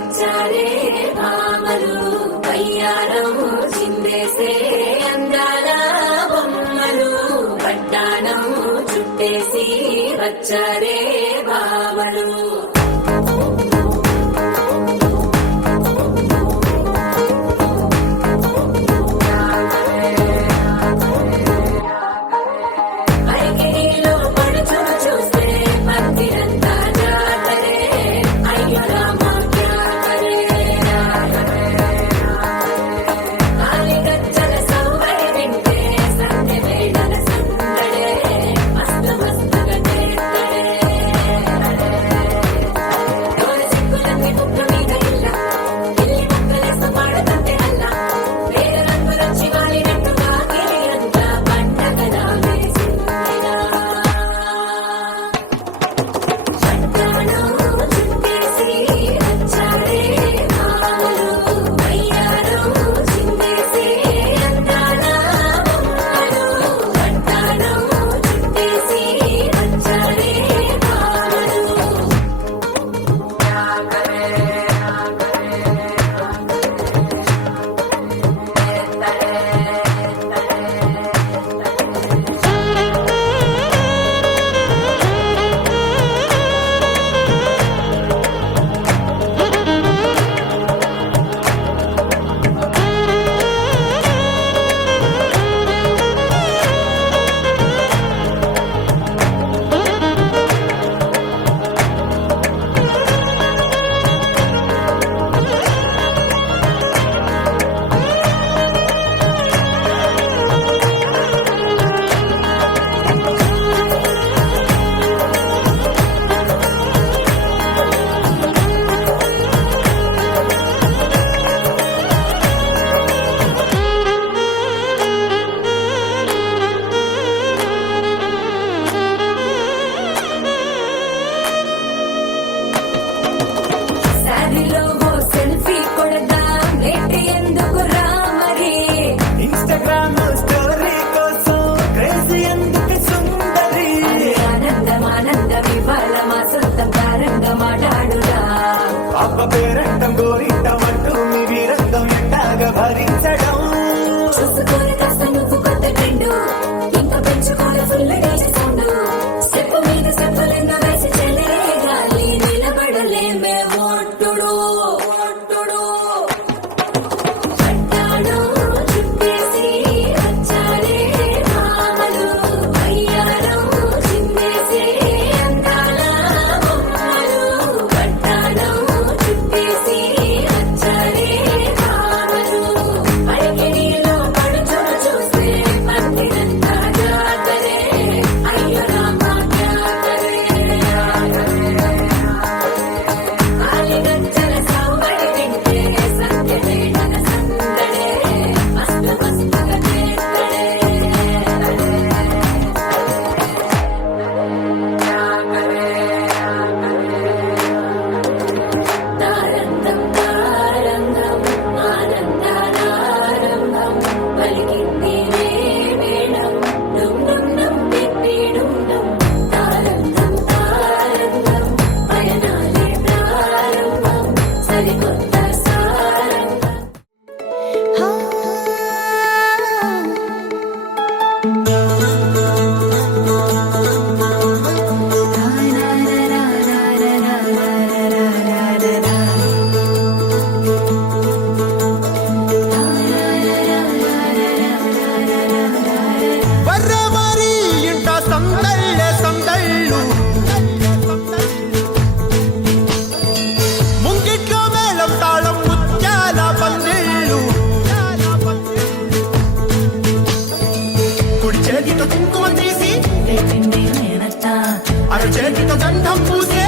వచ్చారే భామలు వయ్యారం చిందేసే అందాల బొమ్మలు పట్టాణం చుట్టేసి వచ్చారే భామలు పేరంటం గోరింటమంటూ మీ వీరంగం ఎండాగా భరించడం చూసుకోని కాస్త నువ్వు కొత్త ట్రెండ్ ఇంకా పెంచుకోలే ఫుల్ డేస్ సౌండ్ స్టెప్ మీద స్టెప్పులెన్నో వేసి చెల్లే గాలి నిలబడలేమే ఓట్టుడు ఓట్టుడు పట్టాడు చుట్టేసి వచ్చారే భామలు అయ్యారం చిందేసే అందాల బొమ్మలు పట్టాడు చుట్టేసి వచ్చారే భామలు అడిగిలో పడుచును చూస్తే పందిరంతా జాతరే అయ్యో రామ ఆలిగజ్జల సౌబడి వింటే సత్యవేళన సందడే మస్తు మస్తుగా చేస్తడే తారంగం తారంగం ఆనందానారంగం పలికింది వేళం డుం డుం డుం తిప్పి డుం డుం తారంగం తారంగం పయనాలే ప్రారంభం సరికొత్త సారంగం వర్రవారి ఇంట సందళ్ళే సందళ్ళు ముంగిట్లో మేళం తాళం ముత్యాల పందిళ్ళు కుడి చేతితో కుంకుమ తీసి అర చేతితో గంధం పూసే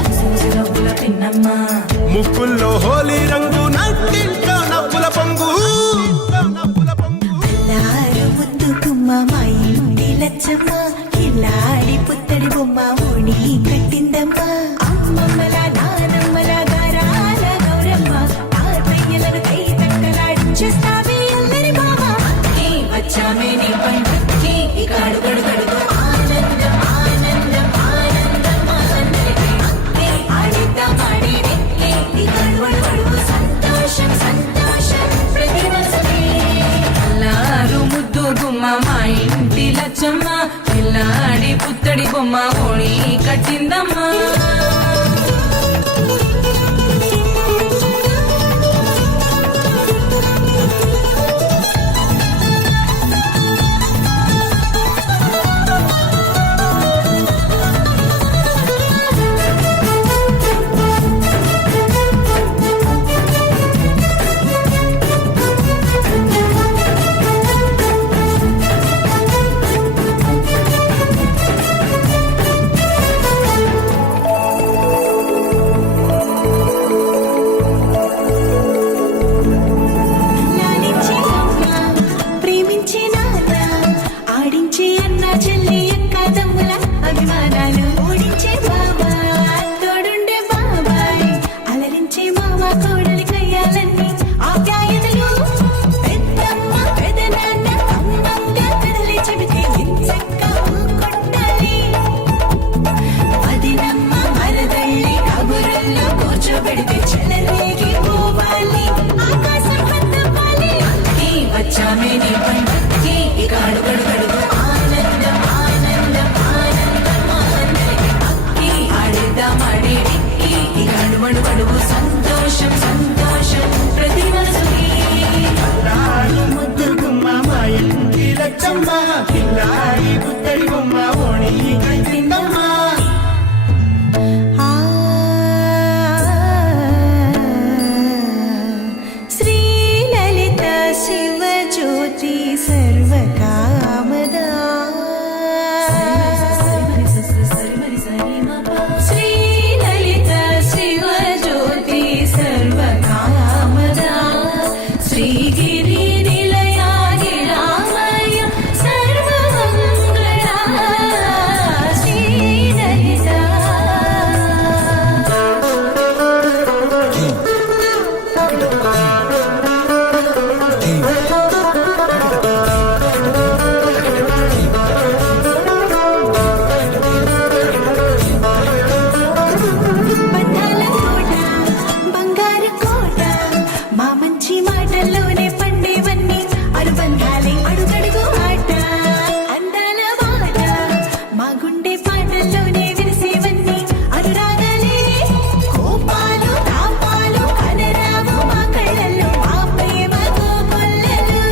ముక్కుల్లో హోలీ రంగు నట్టింట్లో నవ్వుల పొంగు ముద్దు గుమ్మ మా ఇంటి లచ్చమ్మ కిల్లాడి పుత్తడి బొమ్మ ఓణి కట్టిందమ్మ అమ్మమ్మల నానమ్మల గారాల గౌరమ్మ తాతయ్యలను కై తట్టలాడించేస్తావే అల్లరి బావ వచ్చామే నీ పండుకి ఇక అడుగడు గడుగు ఆనందం ఆనందం ఆనందం అందరికీ ఆడిద్దాం ఆడి ఇక అడుగడు బొమ్మ ఓణి కట్టిందమ్మా లాలించే అమ్మ, ప్రేమించే నాన్న, ఆడించే అన్న చెల్లి అక్క తమ్ముల అభిమానాలు ఓడించే బాబా తోడుండే బాబాయ్ అలరించే మామ కోడలి కయ్యాలన్నీ ఆప్యాయతలు పెద్దమ్మ పెదనాన్న అమ్మంగా కథలే చెబితే ఎంచక్కా కొట్టాలి వదినమ్మ మరదళ్ళి కబురుల్లో కూర్చోబెడితే చెలరేగి పోవాలి ఆకాశం పద్దవాలి అక్కి వచ్చామే నీ పంటకి ఇక అడుగడుగడుగు ఆనందం ఆనందం ఆనందం ఆనందం అక్కి ఆడేద్దాం ఆడేడిక్కి ఇక అడుగడుగడుగు సంతోషం సంతోషం ప్రతి మనసుకి అల్లాడి ముద్దు గుమ్మ మా ఇంటి లచ్చమ్మ పిల్లాడి పుత్తడి బొమ్మ ఓణి కట్టిందమ్మా శ్రీలలిత శివజ్యోతి సర్వకామదా శ్రీలలిత శివజ్యోతి సర్వకామదా శ్రీగిరి నిలయాగి రామయ్య సర్వమంగళ శ్రీలలిత బంధాల కోట బంగారు కోట మా మంచి మాటల్లోనే పండేవన్నీ అనుబంధాలే అడుగడుగు ఆట అందాల మాట మా గుండె పాటల్లోనే విరిసేవన్నీ అనురాగాలే కోపాలు తాపాలు కనరావు మా కళ్ళల్లో మా ప్రేమ కోకొల్లలు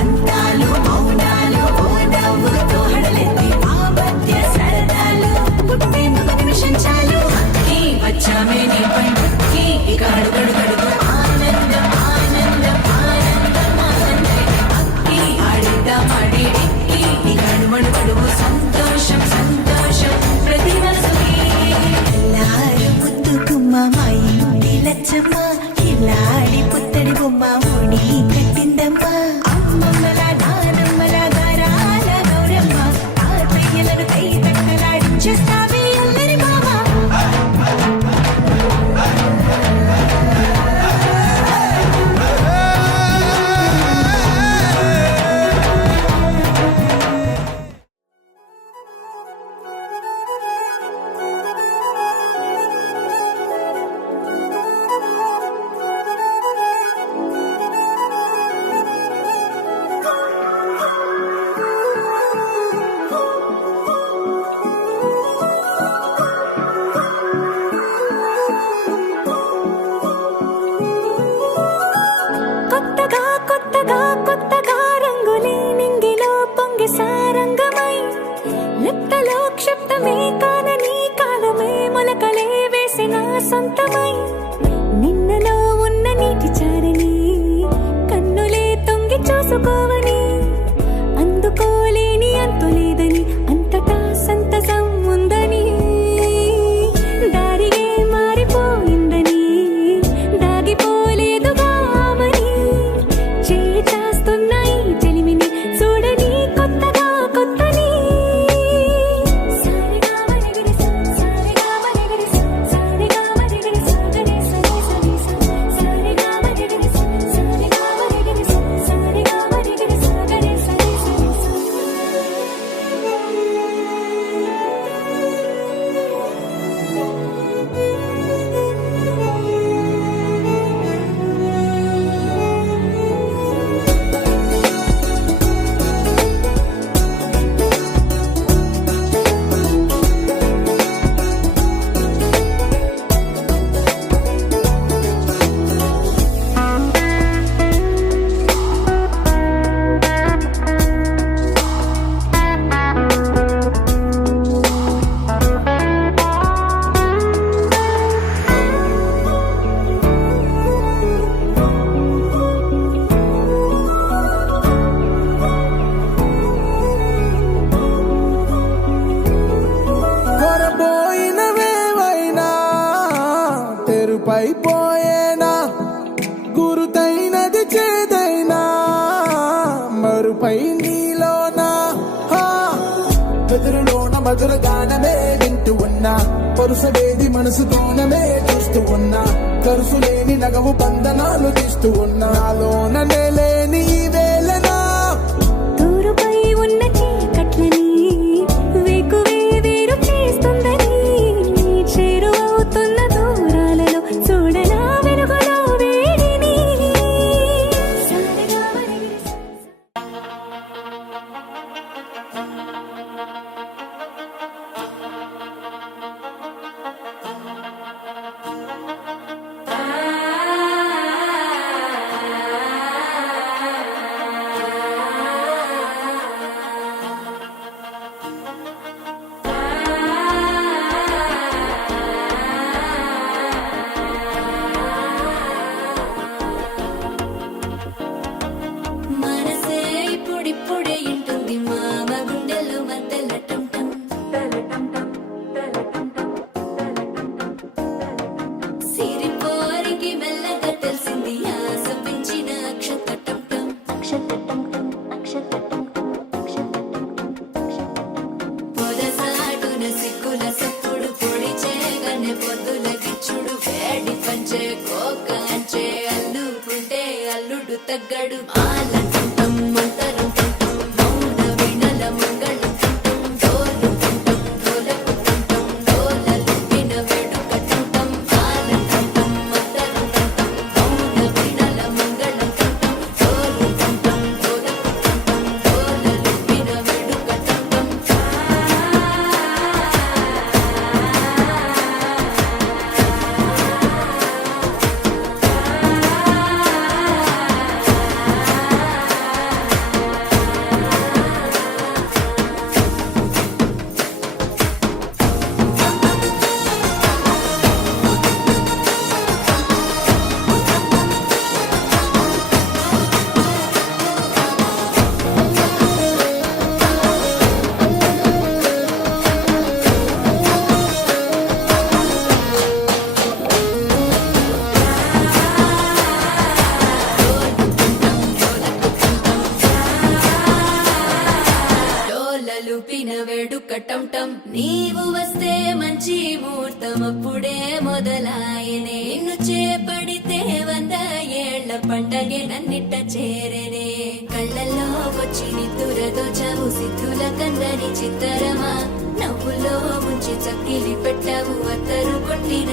అంతాలు మౌనాలు ఓ నవ్వుతో హడలెత్తి మా మధ్య సరదాలు పుట్టేందుకు నిమిషం చాలు అక్కి వచ్చామే నీ పంటకి ఇక అడుగడుగడుగు ఆనందం ఆనందం ఆనందం ఆనందం అక్కి ఆడేద్దాం ఆడేడిక్కి ఇక అడుగడుగడుగు సంతోషం సంతోషం ప్రతి మనసుకి ఎల్లారు ముద్దు గుమ్మ మా ఇంటి లచ్చమ్మ కిల్లాడి పుత్తడి బొమ్మ ఓణి కట్టిందమ్మ అమ్మమ్మల నానమ్మల గారాల గౌరమ్మ తాతయ్యలను కై తక్కలాడించేస్తావే అల్లరి మామ కొత్తగా కొత్తగా కొత్తగా రంగులే నింగిలో పొంగి సారంగమై లిప్తలో క్షిప్తమే కాదని కాలమే మొలకలే వేసిన సొంతమై నిన్నలో ఉన్న నీటి చారని కన్నులే తొంగి చూసుకోవని అందుకోలేని అంతులేదని అంతటా సంతసం ఉందని దారిగే మారిపోయిందని దాగిపోలేదుగా ఆమని చేస్తాస్తున్నాయి చెలిమిని చూడని కొత్తగా కొత్తని సారిగా మరిగిరి సారిగా మరిగిరి సారిగా మరిగిరి సాగరి మరువైపోయేనా గురుతైనది చేదైనా మరుపై నీలోనా బెదురులోన మధుర గానమే వింటూ ఉన్నా పరుసవేది మనసు కోణమే చూస్తూ ఉన్నా కరుసు లేని నగవు బంధనాలు తీస్తూ ఉన్నా నాలోన లేని ఈ వేళనా తూరుపై ఉన్న చీకట్లని వేకువే వేరు చేస్తుందని చేరువవుతున్న దూరాలలో చూడనా వెలుగులో వేడిని మనసే ఇప్పుడిప్పుడే ఇంటుంది మామ గుండెల్లో మధ్యలో టంటం సిరిపోరికి మెల్లగా తెలిసింది ఆశ పెంచిన అక్షతటం పొదసాటున సిగ్గుల సప్పుడు పొడి చేయగానే పొద్దుల గిచ్చుడు వేడి పంచే కోక అంచే అల్లుకుంటే అల్లుడు తగ్గడు ఆలంటుంటం మంతరం టుంటం మౌన వినల మంగళం టుంటం డోలు టుంటం డోలకు టుంటం డోలలు విన వేడుక టుంటం ఆలంటుంటం మంతరం టుంటం మౌన వినల మంగళం టుంటం డోలు టుంటం డోలకు టుంటం డోలలు విన వేడుక టుంటం డోలలుపిన వేడుకటంటం నీవు వస్తే మంచి ముహూర్తం అప్పుడే మొదలాయనే నిన్ను చేపడితే 100 ఏళ్ల పండగే నన్నిట్ట చేరనే కళ్ళల్లో వచ్చి నిద్దురదో చవు సిద్ధుల కందని చిత్తరమా నవ్వులో ముంచి చక్కిలి పెట్టావు అత్తరు కొట్టిన